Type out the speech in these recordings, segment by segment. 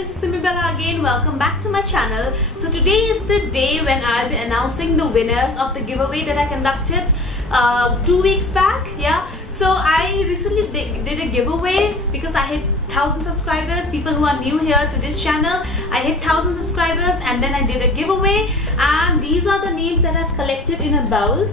this is Simi Bella again. Welcome back to my channel. So today is the day when I'll be announcing the winners of the giveaway that I conducted 2 weeks back. Yeah. So I recently did a giveaway because I hit 1,000 subscribers. People who are new here to this channel, I hit 1,000 subscribers, and then I did a giveaway, and these are the names that I've collected in a bowl.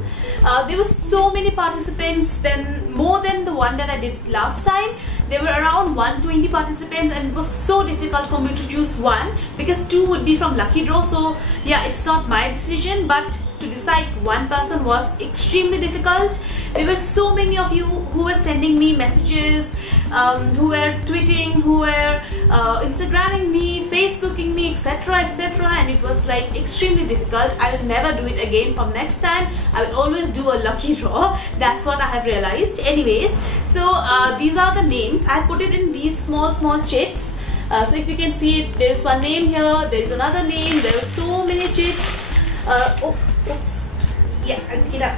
There were so many participants, then more than the one that I did last time. There were around 120 participants, and it was so difficult for me to choose one because 2 would be from lucky draw. So yeah, it's not my decision, but to decide one person was extremely difficult. There were so many of you who were sending me messages, who were tweeting, who were Instagramming me, Facebooking me, etc, etc, and it was like extremely difficult. I will never do it again from next time. I will always do a lucky draw. That's what I have realized. Anyways, so these are the names. I put it in these small chits. So if you can see it, there is one name here, there is another name, there are so many chits. Oops. Yeah, I'll pick it up.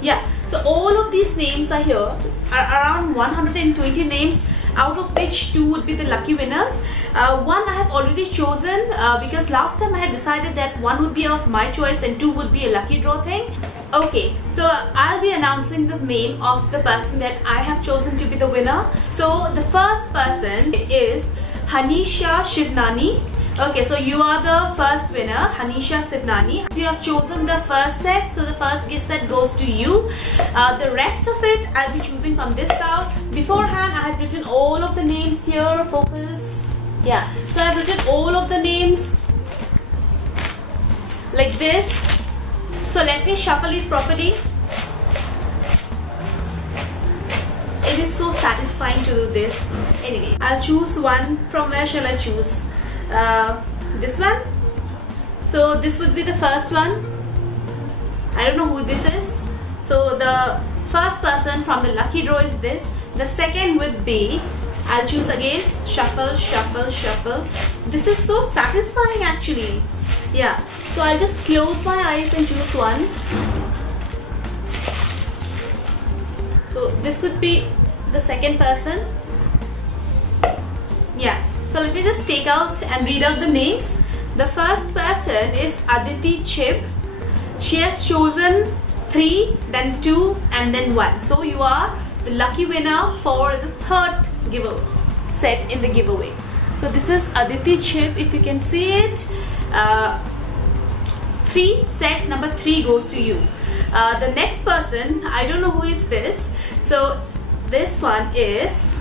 Yeah, so all of these names are here, are around 120 names, out of which 2 would be the lucky winners. One I have already chosen because last time I had decided that 1 would be of my choice and 2 would be a lucky draw thing. Okay, so I'll be announcing the name of the person that I have chosen to be the winner. So the first person is Hanisha Shivnani. Okay, so you are the first winner, Hanisha Shivnani. So you have chosen the first set, so the first gift set goes to you. The rest of it I'll be choosing from this bowl. Beforehand, I had written all of the names here. Focus. Yeah, so I've written all of the names like this. So let me shuffle it properly. It is so satisfying to do this. Anyway, I'll choose one. From where shall I choose? This one. So this would be the first one. I don't know who this is. So the first person from the lucky draw is this. The second would be, I'll choose again. Shuffle, shuffle, shuffle. This is so satisfying actually. Yeah. So I'll just close my eyes and choose one. So this would be the second person. Yeah. So let me just take out and read out the names. The first person is Aditi Chib. She has chosen 3, then 2, and then 1. So you are the lucky winner for the third giveaway set in the giveaway. So this is Aditi Chib, if you can see it. 3, set number 3 goes to you. The next person, I don't know who is this. So this one is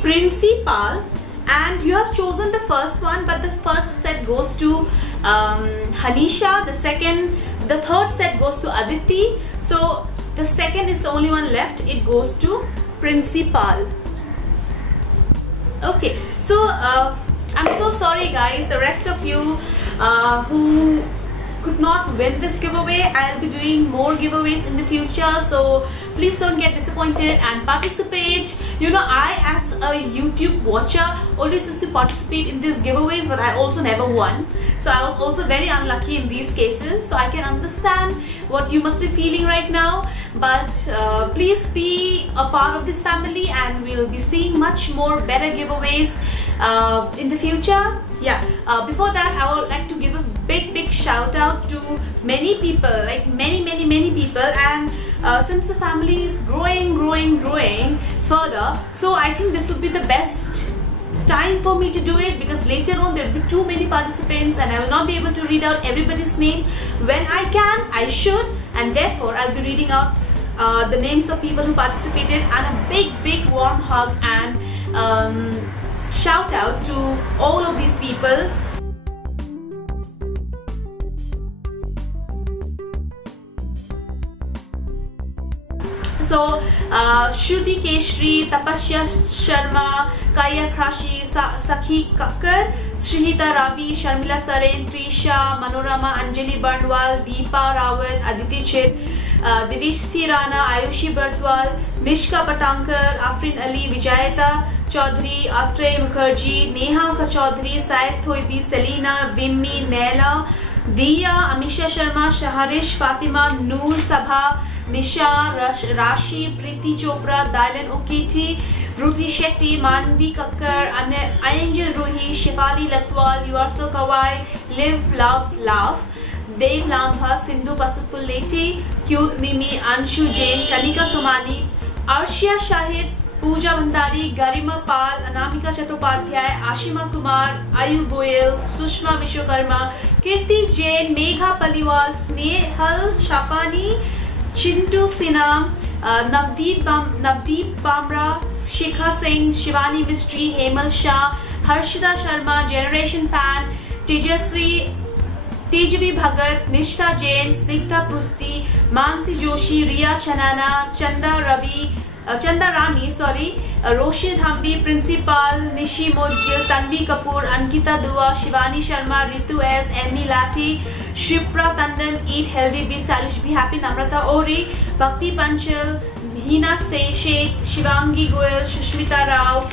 Principal, and you have chosen the first one, but the first set goes to Hanisha, the third set goes to Aditi, so the second is the only one left. It goes to Principal. Okay, so I'm so sorry guys, the rest of you who could not win this giveaway. I'll be doing more giveaways in the future, so please don't get disappointed and participate. You know, I as a YouTube watcher always used to participate in these giveaways, but I also never won. So I was also very unlucky in these cases. So I can understand what you must be feeling right now, but please be a part of this family, and we'll be seeing much more better giveaways in the future. Yeah, before that, I would like to give a big shout out to many people, like many people, and since the family is growing further, so I think this would be the best time for me to do it, because later on there will be too many participants and I will not be able to read out everybody's name. When I can, I should, and therefore I'll be reading out the names of people who participated, and a big warm hug and shout out to all of these people. So Shruti Keshri, Tapasya Sharma, Kaya Krashi, Sakhi Kakkar, Shrihita Ravi, Sharmila Saren, Trisha, Manorama, Anjali Barnwal, Deepa Rawat, Aditi Chib, Devesh Rana, Ayushi Bartwal, Nishka Patankar, Afrin Ali, Vijayata Chaudhary, Atrey Mukherjee, Neha Kachaudhary, Syed Thoibi, Selina, Vimmi, Naila, Diya, Amisha Sharma, Shaharish, Fatima, Noor Sabha, Nisha, Rashi, Preeti Chopra, Dylan Okiti, Ruti Shetty, Manvi Kakkar, Angel Ruhi, Shefali Latwal, You Are So Kawaii, Live, Love, Laugh, Dev Lambha, Sindhu Pasupuleti, Cute Nimi, Anshu Jain, Kanika Somani, Arshia Shahid, Pooja Bhandari, Garima Pal, Anamika Chattopadhyay, Ashima Kumar, Ayu Goyal, Sushma Vishwakarma, Kirti Jain, Megha Paliwal, Snehal Shapani, Chintu Sinha, Navdeep Bamra, Shikha Singh, Shivani Mistry, Hemal Shah, Harshita Sharma, Generation Fan, Tejasvi Bhagat, Nishta Jain, Snigdha Prusti, Mansi Joshi, Riya Chanana, Chanda Rani, Roshi Thambi, Principal, Nishi Modgil, Tanvi Kapoor, Ankita Dua, Shivani Sharma, Ritu S, Emmy Lati, Shipra Tandon, Eat Healthy, Be Stylish, Be Happy, Namrata Ori, Bhakti Panchal, Hina Sheikh, Shivangi Goyal, Shushmita Rao,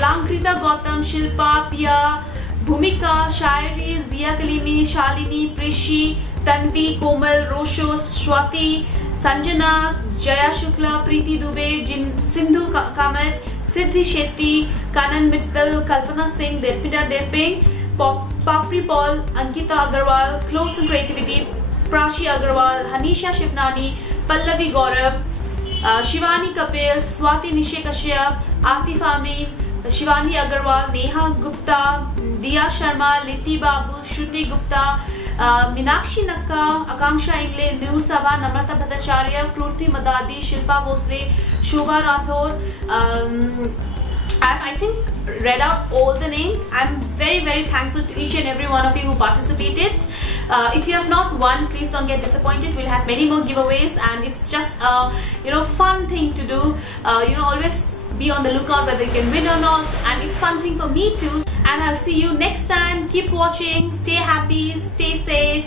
Lankrita Gautam, Shilpa, Pia, Bhumika, Shairi, Zia Kalimi, Shalini, Prishi, Tanvi, Komal, Rosho, Swati, Sanjana, Jaya Shukla, Preeti Dubey, Sindhu Kamat, Siddhi Shetty, Kanan Mittal, Kalpana Singh, Derpita Derping, Papri Paul, Ankita Agarwal, Clothes and Creativity, Prashi Agarwal, Hanisha Shivnani, Pallavi Gaurav, Shivani Kapil, Swati Nishe Kashyap, Atif Amin, Shivani Agarwal, Neha Gupta, Diya Sharma, Liti Babu, Shruti Gupta, Minakshi Nakka, Akanksha Ingle, Nur Sabha, Namrata Bhattacharya, Krurti Madadi, Shilpa Bhosle, Shobha Rathore. I think read out all the names. I'm very thankful to each and every one of you who participated. If you have not won, please don't get disappointed. We'll have many more giveaways, and it's just a fun thing to do. Always be on the lookout whether you can win or not, and it's fun thing for me too. And I'll see you next time. Keep watching, stay happy, stay safe,